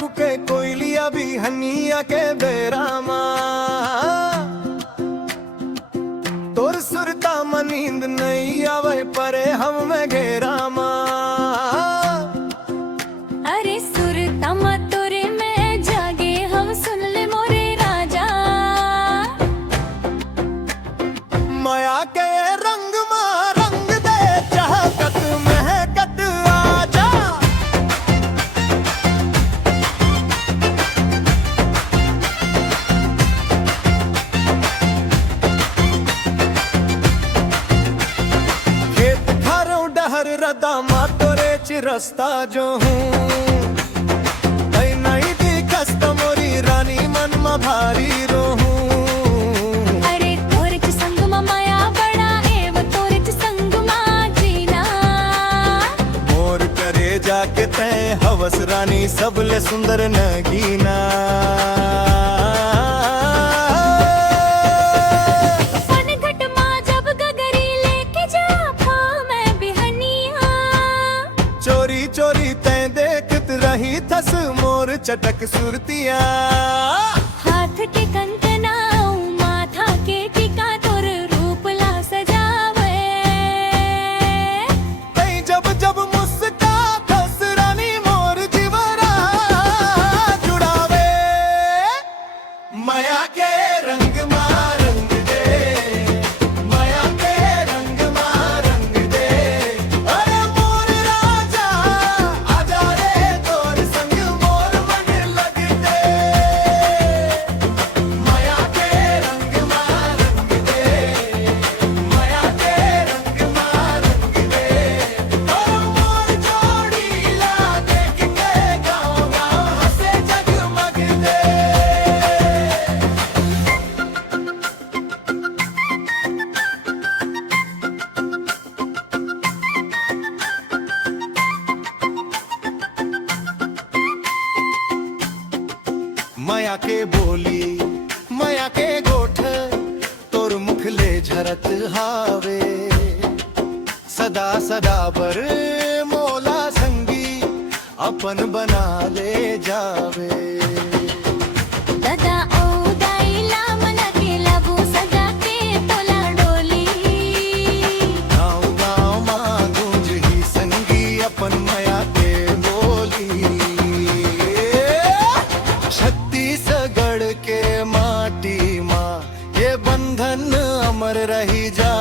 कुके कोयलिया भी हनिया के बेरामा तोर सुरता में नींद नहीं आवे परे हम में घेरामा। अरे सुरता में तोरे में जागे हम सुन ले मोरे राजा। माया के रंग में रंग दे चाहत महकत आजा। खेत खारों डहर रदा मा तोरे चिरस्ता जो हूँ नहीं दी कस्त मोरी रानी मन में भारी रोहूं। अरे तोरे च संग मा माया बड़ा एव तोरे च संग मा जीना। मोर करे जाके तय हवस रानी सबले सुंदर नगीना। पनघट मा जब गगरी लेके जा मैं बिहनिया। चोरी चोरी तय देखत रही थस मोर चटक सुरतिया। हाथ के कंकना माथा के टीका तोर रूप ला सजावे। तय जब जब मुस्का थस रानी मोर जीवरा जुड़ावे। माया के रंग मा रंग दे, माया के रंग मा रंग दे। अरे मोर राजा आजा रे तोर संग मोर मन लग दे। माया के रंग मा रंग दे, माया के रंग मा रंग दे। और मोर जोड़ी ला देख के गाँव गाँव हंसे जगमग दे। माया के बोली माया के गोठ तोर मुख ले झरत हावे। सदा सदा बर मोला संगी अपन बना ले जावे। दादा ओ दाईला मना के लाबू सजा के तोला डोली। गाँव गाँव माँ गूंज ही संगी अपन माया के बोली। छत्तीसगढ़ के माटी माँ ये बंधन अमर रही जा।